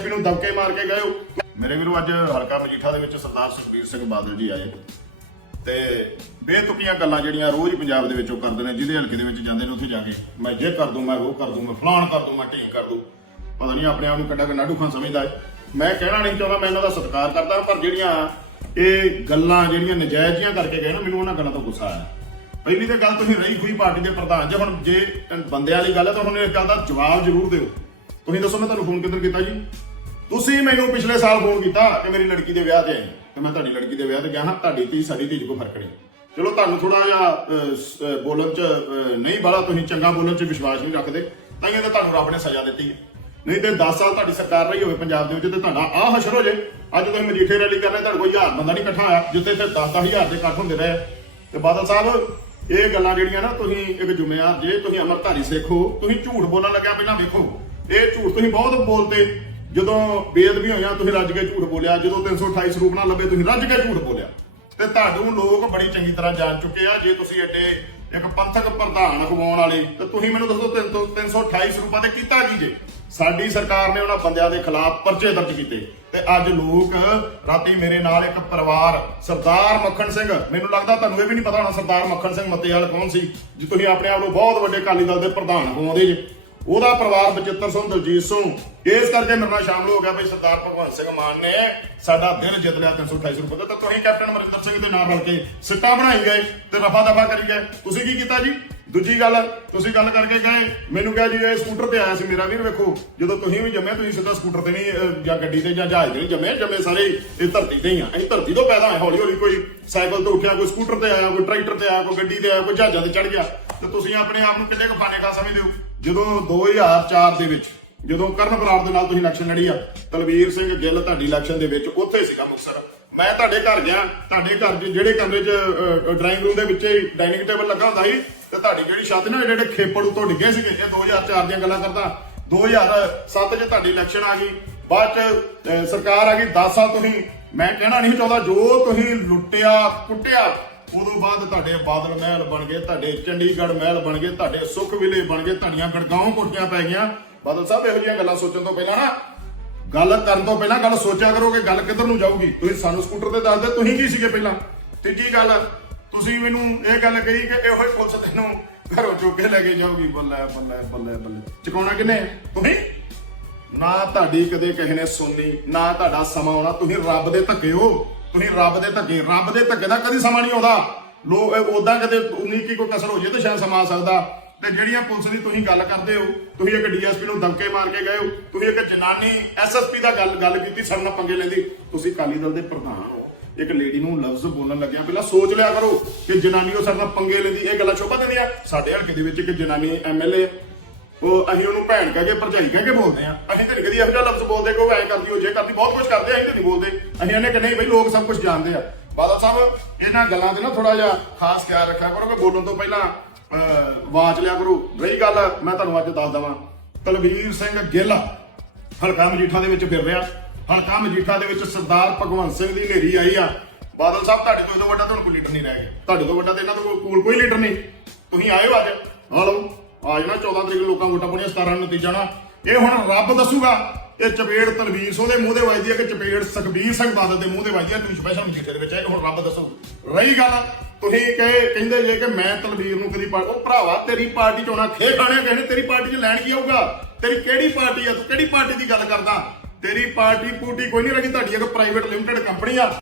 DSP ਨੂੰ ਦਬਕੇ ਮਾਰ ਕੇ ਗਏ ਹੋ। ਮੇਰੇ ਵੀਰੋ, ਅੱਜ ਹਲਕਾ ਮਜੀਠਾ ਦੇ ਵਿੱਚ ਸਰਦਾਰ ਸੁਖਬੀਰ ਸਿੰਘ ਬਾਦਲ ਜੀ ਆਏ। ਤੇ ਬੇਤੁਕੀਆਂ ਗੱਲਾਂ ਜਿਹੜੀਆਂ ਰੋਜ਼ ਪੰਜਾਬ ਦੇ ਵਿੱਚ ਉਹ ਕਰਦੇ ਨੇ, ਜਿਹਦੇ ਹਲਕੇ ਦੇ ਵਿੱਚ ਜਾਂਦੇ ਨੇ, ਉੱਥੇ ਜਾ ਕੇ ਮੈਂ ਜੇ ਕਰ ਦੂੰ, ਮੈਂ ਉਹ ਕਰ ਦੂੰ, ਮੈਂ ਫਲਾਣ ਕਰ ਦੂੰ, ਮੈਂ ਢੀਂਗ ਕਰ ਦੂੰ। ਪਤਾ ਨਹੀਂ ਆਪਣੇ ਆਪ ਨੂੰ ਕੱਡਾ ਕੰਨਾ ਢੁੱਖਾਂ ਸਮਝਦਾ ਹੈ। ਮੈਂ ਕਹਿਣਾ ਨਹੀਂ ਚਾਹੁੰਦਾ, ਮੈਂ ਇਹਨਾਂ ਦਾ ਸਤਿਕਾਰ ਕਰਦਾ, ਪਰ ਜਿਹੜੀਆਂ ਇਹ ਗੱਲਾਂ, ਜਿਹੜੀਆਂ ਨਜਾਇਜ਼ ਜੀਆਂ ਕਰਕੇ ਗਏ ਨਾ, ਮੈਨੂੰ ਉਹਨਾਂ ਗੱਲਾਂ ਤੋਂ ਗੁੱਸਾ ਆਇਆ। ਪਹਿਲੀ ਤੇ ਗੱਲ ਤੁਸੀਂ ਰਹੀ ਹੋਈ ਪਾਰਟੀ ਦੇ ਪ੍ਰਧਾਨ, ਜੇ ਹੁਣ ਜੇ ਬੰਦਿਆਂ ਵਾਲੀ ਗੱਲ ਹੈ, ਤਾਂ ਹੁਣ ਇਸ ਗੱਲ ਦਾ ਜਵਾਬ ਜ਼ਰੂਰ ਦਿਓ। ਤੁਸੀਂ ਦੱਸੋ, ਮੈਂ ਤੁਹਾਨੂੰ ਫੋਨ ਕਿੱਧਰ ਕੀਤਾ ਜੀ? ਤੁਸੀਂ ਮੈਨੂੰ ਪਿਛਲੇ ਸਾਲ ਫੋਨ ਕੀਤਾ ਕਿ ਮੇਰੀ ਲੜਕੀ ਦੇ ਵਿਆਹ ਤੇ ਆਏ। ਤੇ ਮੈਂ ਤੁਹਾਡੀ ਲੜਕੀ ਦੇ ਵਿਆਹ ਤੇ ਗਿਆ ਹਾਂ, ਤੁਹਾਡੀ ਧੀ ਸਾਡੀ ਧੀ 'ਚ ਕੋਈ ਫ਼ਰਕ ਨਹੀਂ। ਚਲੋ ਤੁਹਾਨੂੰ ਥੋੜਾ ਜਿਹਾ ਬੋਲਣ 'ਚ ਨਹੀਂ ਬਾਲਾ ਤੁਸੀਂ ਚੰਗਾ ਬੋਲਣ 'ਚ ਵਿਸ਼ਵਾਸ ਨਹੀਂ ਰੱਖਦੇ। ਤਾਂ ਇਹ ਤਾਂ ਤੁਹਾਨੂੰ ਰੱਬ ਨੇ ਸਜ਼ਾ ਦਿੱਤੀ ਹੈ। ਨਹੀਂ ਤੇ 10 ਸਾਲ ਤੁਹਾਡੀ ਸਰਕਾਰ ਰਹੀ ਹੋਵੇ ਪੰਜਾਬ ਦੇ ਵਿੱਚ ਤੇ ਤੁਹਾਡਾ ਆਹ ਹਸ਼ਰ ਹੋ ਜੇ। ਅੱਜ ਤੁਸੀਂ ਮਜੀਠੇ ਰੈਲੀ ਕਰ ਰਹੇ, ਤੁਹਾਡੇ ਕੋਈ ਹਜ਼ਾਰ ਬੰਦਾ ਨਹੀਂ ਇਕੱਠਾ ਹੋਇਆ, ਜਿੱਥੇ ਤੇ 10 ਹਜ਼ਾਰ ਦੇ ਇਕੱਠ ਹੁੰਦੇ ਰਹੇ। ਤੇ ਬਾਦਲ ਸਾਹਿਬ, ਇਹ ਗੱਲਾਂ ਜਿਹੜੀਆਂ ਨਾ, ਤੁਸੀਂ ਇੱਕ ਜ਼ਿੰਮੇਵਾਰ ਜੇ ਤੁਸੀਂ ਅਮਰਧਾਰੀ ਸਿੱਖ ਹੋ, ਤੁਸੀਂ ਝੂਠ ਬੋਲਣ ਲੱਗਿਆ, ਪਹਿਲਾਂ ਵੇਖੋ। ਇਹ ਝੂਠ ਤੁਸੀਂ ਬਹੁਤ ਬੋਲਦੇ ਜਦੋਂ ਬੇਅਦਬੀ ਹੋਈਆਂ, ਤੁਸੀਂ ਰੱਜ ਕੇ ਝੂਠ ਬੋਲਿਆ। ਜਦੋਂ 328 ਸਰੂਪ ਨਾਲ ਲੱਭੇ, ਤੁਸੀਂ ਰੱਜ ਕੇ ਝੂਠ ਬੋਲਿਆ। ਤੇ ਤੁਹਾਨੂੰ ਲੋਕ ਬੜੀ ਚੰਗੀ ਤਰ੍ਹਾਂ ਜਾਣ ਚੁੱਕੇ ਆ, ਜੇ ਤੁਸੀਂ ਐਡੇ ਇੱਕ ਪੰਥਕ ਪ੍ਰਧਾਨ ਖਵਾਉਣ ਵਾਲੇ, ਤੇ ਤੁਸੀਂ ਮੈਨੂੰ ਦੱਸੋ 300 328 ਸਰੂਪਾਂ ਤੇ ਕੀਤਾ ਕੀ ਜੇ? ਸਾਡੀ ਸਰਕਾਰ ਨੇ ਉਹਨਾਂ ਬੰਦਿਆਂ ਦੇ ਖਿਲਾਫ ਪਰਚੇ ਦਰਜ ਕੀਤੇ। ਤੇ ਅੱਜ ਲੋਕ ਰਾਤੀ ਮੇਰੇ ਨਾਲ ਇੱਕ ਪਰਿਵਾਰ, ਸਰਦਾਰ ਮੱਖਣ ਸਿੰਘ, ਮੈਨੂੰ ਲੱਗਦਾ ਤੁਹਾਨੂੰ ਇਹ ਵੀ ਨਹੀਂ ਪਤਾ ਹੋਣਾ ਸਰਦਾਰ ਮੱਖਣ ਸਿੰਘ ਮੱਤੇਵਾਲ ਕੌਣ ਸੀ, ਜੇ ਤੁਸੀਂ ਆਪਣੇ ਆਪ ਨੂੰ ਬਹੁਤ ਵੱਡੇ ਅਕਾਲੀ ਦਲ ਦੇ ਪ੍ਰਧਾਨ ਖਵਾਉਂਦੇ ਜੇ। ਉਹਦਾ ਪਰਿਵਾਰ ਬਚਿੱਤਰ ਸਿੰਘ ਦਲਜੀਤ ਸਿੰਘ। ਇਸ ਕਰਕੇ ਮੇਰੇ ਨਾਲ ਸ਼ਾਮਲ ਹੋ ਗਿਆ ਬਈ ਸਰਦਾਰ ਭਗਵੰਤ ਸਿੰਘ ਮਾਨ ਨੇ ਸਾਡਾ ਦਿਲ ਜਿੱਤ ਲਿਆ 328 ਰੁਪਏ ਦਾ। ਤਾਂ ਤੁਸੀਂ ਕੈਪਟਨ ਅਮਰਿੰਦਰ ਸਿੰਘ ਦੇ ਨਾਲ ਰਲ ਕੇ ਸਿੱਟਾ ਬਣਾਈ ਗਏ ਤੇ ਰਫਾ ਦਫਾ ਕਰੀ ਗਏ। ਤੁਸੀਂ ਕੀ ਕੀਤਾ ਜੀ? ਦੂਜੀ ਗੱਲ, ਤੁਸੀਂ ਗੱਲ ਕਰਕੇ ਗਏ। ਮੈਨੂੰ ਕਿਹਾ ਜੀ, ਇਹ ਸਕੂਟਰ ਤੇ ਆਇਆ ਸੀ ਮੇਰਾ ਵੀਰ, ਵੇਖੋ, ਜਦੋਂ ਤੁਸੀਂ ਵੀ ਜੰਮੇ, ਤੁਸੀਂ ਸਿੱਧਾ ਸਕੂਟਰ ਤੇ ਨਹੀਂ ਜਾਂ ਗੱਡੀ ਤੇ ਜਾਂ ਜਹਾਜ਼ ਤੇ ਨਹੀਂ ਜੰਮੇ ਜੰਮੇ ਸਾਰੇ ਇਹ ਧਰਤੀ ਤੇ ਹੀ ਆ। ਅਸੀਂ ਧਰਤੀ ਤੋਂ ਪੈਦਾ ਹੋਏ ਹੌਲੀ ਹੌਲੀ ਕੋਈ ਸਾਈਕਲ ਤੋਂ ਉੱਠਿਆ, ਕੋਈ ਸਕੂਟਰ ਤੇ ਆਇਆ, ਕੋਈ ਟਰੈਕਟਰ ਤੇ ਆਇਆ, ਕੋਈ ਗੱਡੀ ਤੇ ਆਇਆ, ਕੋਈ ਜਹਾਜ਼ਾਂ ਤੇ ਚੜ ਗਿਆ। ਤੇ ਤੁਸੀਂ ਆਪਣੇ ਆਪ ਨੂੰ ਕਿੰਨੇ ਕੁ ਫਾਨੇ ਸਮਝਦੇ ਹੋ? ਜਦੋਂ 2004 ਦੇ ਵਿੱਚ ਜਦੋਂ ਕਰਨ ਬਰਾੜ ਦੇ ਨਾਲ ਤੁਸੀਂ ਇਲੈਕਸ਼ਨ ਲੜੀ ਆ, ਤਲਵੀਰ ਸਿੰਘ ਗਿੱਲ ਤੁਹਾਡੀ ਇਲੈਕਸ਼ਨ ਦੇ ਵਿੱਚ ਉੱਥੇ ਸੀਗਾ ਮੁਕਸਰ ਮੈਂ ਤੁਹਾਡੇ ਘਰ ਗਿਆ, ਤੁਹਾਡੇ ਘਰ ਦੇ ਜਿਹੜੇ ਕਮਰੇ 'ਚ ਡਰਾਇੰਗ ਰੂਮ ਦੇ ਵਿੱਚ ਹੀ ਡਾਈਨਿੰਗ ਟੇਬਲ ਲੱਗਾ ਹੁੰਦਾ ਸੀ, ਤੇ ਤੁਹਾਡੀ ਜਿਹੜੀ ਛੱਤ ਨਾ ਜਿਹੜੇ ਜਿਹੜੇ ਖੇਪੜ ਉੱਤੋਂ ਡਿੱਗੇ ਸੀਗੇ, ਇਹ 2004 ਦੀਆਂ ਗੱਲਾਂ ਕਰਦਾ। 2007 'ਚ ਤੁਹਾਡੀ ਇਲੈਕਸ਼ਨ ਆ ਗਈ, ਬਾਅਦ 'ਚ ਸਰਕਾਰ ਆ ਗਈ 10 ਸਾਲ ਤੁਸੀਂ, ਮੈਂ ਕਹਿਣਾ ਨਹੀਂ ਚਾਹੁੰਦਾ, ਜੋ ਤੁਸੀਂ ਲੁੱਟਿਆ, ਕੁੱਟਿਆ ਉਦੋਂ ਬਾਅਦ ਤੁਹਾਡੇ ਬਾਦਲ ਮਹਿਲ ਬਣ ਗਏ, ਤੁਹਾਡੇ ਚੰਡੀਗੜ੍ਹ ਮਹਿਲ ਬਣ ਗਏ, ਤੁਹਾਡੇ ਸੁਖ ਵਿਲੇ ਬਣ ਗਏ, ਤੁਹਾਡੀਆਂ ਗੜਗਾਉਂ ਕੋਠੀਆਂ ਪੈ ਗਈਆਂ। ਬਾਦਲ ਸਾਹਿਬ, ਇਹੋ ਜਿਹੀਆਂ ਗੱਲਾਂ ਸੋਚਣ ਤੋਂ ਪਹਿਲਾਂ ਨਾ, ਗੱਲ ਕਰਨ ਤੋਂ ਪਹਿਲਾਂ ਗੱਲ ਸੋਚਿਆ ਕਰੋ ਕਿ ਗੱਲ ਕਿੱਧਰ ਨੂੰ ਜਾਊਗੀ। ਤੁਸੀਂ ਸਾਨੂੰ ਸਕੂਟਰ ਤੇ ਦੱਸਦੇ ਤੁਸੀਂ ਕੀ ਸੀਗੇ ਪਹਿਲਾਂ? ਤੀਜੀ ਗੱਲ, ਤੁਸੀਂ ਮੈਨੂੰ ਇਹ ਗੱਲ ਕਹੀ ਕਿ ਇਹੋ ਹੀ ਪੁਲਿਸ ਤੈਨੂੰ ਘਰੋਂ ਚੁੱਕ ਕੇ ਲੈ ਕੇ ਜਾਊਗੀ। ਬੱਲੇ ਬੱਲੇ ਬੱਲੇ ਬੱਲੇ। ਚੁਕਾਉਣਾ ਕਿੰਨੇ? ਤੁਸੀਂ? ਨਾ ਤੁਹਾਡੀ ਕਦੇ ਕਿਸੇ ਨੇ ਸੁਣਨੀ, ਨਾ ਤੁਹਾਡਾ ਸਮਾਂ ਆਉਣਾ। ਤੁਸੀਂ ਰੱਬ ਦੇ ਧੱਕੇ ਹੋ। ਤੁਸੀਂ ਰੱਬ ਦੇ ਧੱਕੇ, ਰੱਬ ਦੇ ਧੱਕੇ ਦਾ ਕਦੀ ਸਮਾਂ ਨਹੀਂ ਆਉਂਦਾ। ਲੋ ਉਦਾਂ ਕਦੇ ਉਨੀ ਕੀ ਕੋਈ ਕਸਰ ਹੋ ਜੇ ਤਾਂ ਸ਼ਾਇਦ ਸਮਾਂ ਆ ਸਕਦਾ। ਤੇ ਜਿਹੜੀਆਂ ਪੁਲਿਸ ਦੀ ਤੁਸੀਂ ਗੱਲ ਕਰਦੇ ਹੋ, ਤੁਸੀਂ ਇੱਕ ਡੀਐਸਪੀ ਨੂੰ ਦਬਕੇ ਮਾਰ ਕੇ ਗਏ ਹੋ, ਤੁਸੀਂ ਇੱਕ ਜਨਾਨੀ ਐਸਐਸਪੀ ਦਾ ਗੱਲ ਗੱਲ ਕੀਤੀ ਸਾਡੇ ਨਾਲ ਪੰਗੇ ਲੈਂਦੀ, ਤੁਸੀਂ ਕਾਲੀ ਦਲ ਦੇ ਪ੍ਰਧਾਨ ਹੋ। ਇੱਕ ਲੇਡੀ ਨੂੰ ਲਫ਼ਜ਼ ਬੋਲਣ ਲੱਗਿਆ ਪਹਿਲਾਂ ਸੋਚ ਲਿਆ ਕਰੋ ਕਿ ਜਨਾਨੀ ਉਹ ਸਾਡੇ ਨਾਲ ਪੰਗੇ ਲੈਂਦੀ, ਇਹ ਗੱਲਾਂ ਸ਼ੋਭਾ ਦਿੰਦੀਆਂ। ਸਾਡੇ ਹਲਕੇ ਦੇ ਵਿੱਚ ਇੱਕ ਜਨਾਨੀ ਐਮਐਲਏ ਉਹ ਅਸੀਂ ਉਹਨੂੰ ਭੈਣ ਕਹਿ ਕੇ, ਭਰਜਾਈ ਕਹਿ ਕੇ ਬੋਲਦੇ ਆ ਅਸੀਂ ਤਾਂ ਨੀ ਕਦੀ ਇਹੋ ਜਿਹਾ ਲਫ਼ਜ਼ ਬੋਲਦੇ ਕਿ ਉਹ ਐਂ ਕਰਦੀ, ਉਹ ਜੇ ਕਰਦੀ, ਬਹੁਤ ਕੁਝ ਕਰਦੇ ਅਸੀਂ ਤਾਂ ਨਹੀਂ ਬੋਲਦੇ। ਅਸੀਂ ਇਹਨੇ ਕਿ ਨਹੀਂ ਬਈ, ਲੋਕ ਸਭ ਕੁਝ ਜਾਣਦੇ ਆ। ਬਾਦਲ ਸਾਹਿਬ, ਇਹਨਾਂ ਗੱਲਾਂ ਤੇ ਨਾ ਥੋੜਾ ਜਿਹਾ ਖਾਸ ਖਿਆਲ ਰੱਖਿਆ ਕਰੋ ਕਿ ਬੋਲਣ ਤੋਂ ਪਹਿਲਾਂ ਵਾਚ ਲਿਆ ਕਰੋ। ਰਹੀ ਗੱਲ, ਮੈਂ ਤੁਹਾਨੂੰ ਅੱਜ ਦੱਸ ਦਵਾਂ। ਤਲਵੀਰ ਸਿੰਘ ਗਿੱਲ ਹਲਕਾ ਮਜੀਠਾ ਦੇ ਵਿੱਚ ਫਿਰ ਰਿਹਾ। ਹਲਕਾ ਮਜੀਠਾ ਦੇ ਵਿੱਚ ਸਰਦਾਰ ਭਗਵੰਤ ਸਿੰਘ ਦੀ ਨੇਰੀ ਆਈ ਆ। ਬਾਦਲ ਸਾਹਿਬ, ਤੁਹਾਡੇ ਤੋਂ ਵੱਡਾ ਤੁਹਾਨੂੰ ਕੋਈ ਲੀਡਰ ਨਹੀਂ ਰਹਿ ਗਿਆ। ਤੁਹਾਡੇ ਤੋਂ ਵੱਡਾ ਤੇ ਇਹਨਾਂ ਤੋਂ ਕੋਲ ਕੋਈ ਲੀਡਰ ਨਹੀਂ। ਤੁਸੀਂ ਆਏ ਹੋ ਅੱਜ ਹਲੋ ਆ ਜਾਣਾ 14 ਤਰੀਕ ਨੂੰ ਲੋਕਾਂ ਵੋਟਾਂ ਪਾਉਣੀਆਂ 17 ਨੂੰ ਨਤੀਜਾ ਨਾ ਇਹ ਹੁਣ ਰੱਬ ਦੱਸੂਗਾ ਇਹ ਚਪੇੜ ਤਲਵੀਰ ਸੋ ਮੂੰਹ ਦੇ ਵੱਜਦੀ ਹੈ ਕਿ ਚਪੇੜ ਸੁਖਬੀਰ ਸਿੰਘ ਬਾਦਲ ਦੇ ਮੂੰਹ ਦੇ ਵੱਜਦੀ ਹੈ ਤੁਸੀਂ ਸਪੈਸ਼ਲ ਮਜੀਠੇ ਦੇ ਵਿੱਚ ਹੈ ਹੁਣ ਰੱਬ ਦੱਸੋ। ਰਹੀ ਗੱਲ, ਤੁਸੀਂ ਕਹੇ ਕਹਿੰਦੇ ਜੇ ਕਿ ਮੈਂ ਤਲਵੀਰ ਨੂੰ ਕਦੀ ਪਾ ਉਹ ਭਰਾਵਾ, ਤੇਰੀ ਪਾਰਟੀ ਚ ਹੋਣਾ ਖੇ ਖਾਣੇ ਕਹਿੰਦੇ ਤੇਰੀ ਪਾਰਟੀ ਚ ਲੈਣ ਕੀ ਆਊਗਾ? ਤੇਰੀ ਕਿਹੜੀ ਪਾਰਟੀ ਆ? ਤੂੰ ਕਿਹੜੀ ਪਾਰਟੀ ਦੀ ਗੱਲ ਕਰਦਾ? ਤੇਰੀ ਪਾਰਟੀ ਪੂਟੀ ਕੋਈ ਨਹੀਂ ਰਹੀ, ਤੁਹਾਡੀ ਇੱਕ ਪ੍ਰਾਈਵੇਟ ਲਿਮਟਿਡ ਕੰਪਨੀ ਆ।